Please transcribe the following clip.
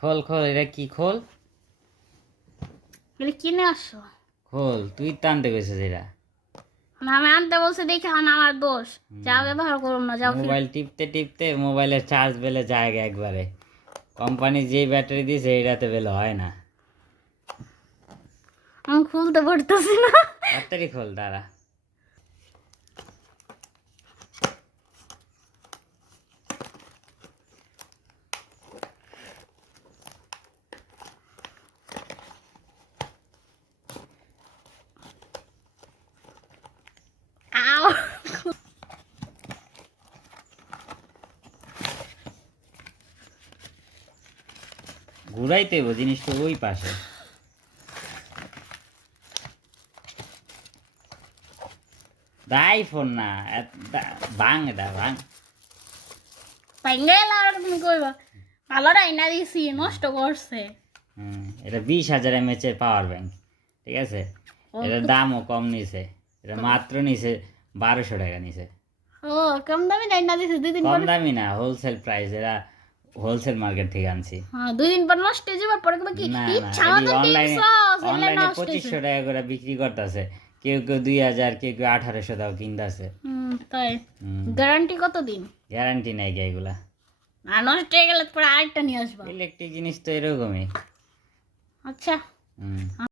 খোল খোল, এটা কি খোল? বলে কিনে আসো। খোল, তুই টানতে গেছিস এটা। না আমি আনতে বলছি দেখে এখন আমার দোষ। যা ব্যবহার করুন না, যাও মোবাইল টিপতে টিপতে মোবাইলের চার্জ বেলে জায়গা একবারে। কোম্পানি যে ব্যাটারি দিয়েছে এইটাতে বেলে হয় না। আমি খুলতে পারতেছি না। তাড়াতাড়ি খোল দাঁড়া। আও ঘুরাইতে হইব জিনিসটা ওই পাশে। দাই ফোন না, ভাঙ এটা ভাঙ। ভাঙ্গাইলা আর তুমি কইবা ভালো রাইনা দিছি নষ্ট করছে। এটা 20,000 mAh এর পাওয়ার ব্যাংক, ঠিক আছে। এটার দামও কম নিছে, এটা মাত্র নিছে 1200 টাকা নিছে। ও কম দামে রাইনা দিছি, 2 দিন কম পর। দামি না, হোলসেল প্রাইস। এরা হোলসেল মার্কেট থেকে আনছি। হ্যাঁ 2 দিন পর নষ্ট হয়ে যাবে, পরে কইবা কি না না, ইচ্ছা মতো অনলাইনে টিপছস এলে অনলাইনে নষ্ট হইছে। 2500 টাকা করে বিক্রি করতেছে। কেউ কেউ 2000, কেউ কেউ 1800 টাকা কিনতেছে। তাই গ্যারান্টি কত দিন? গ্যারান্টি নাই কে এগুলা। আর নষ্ট হয়ে গেলে পরে আরেকটা নিয়ে আসবা। ইলেকট্রিক জিনিস তো এরকমই। আচ্ছা।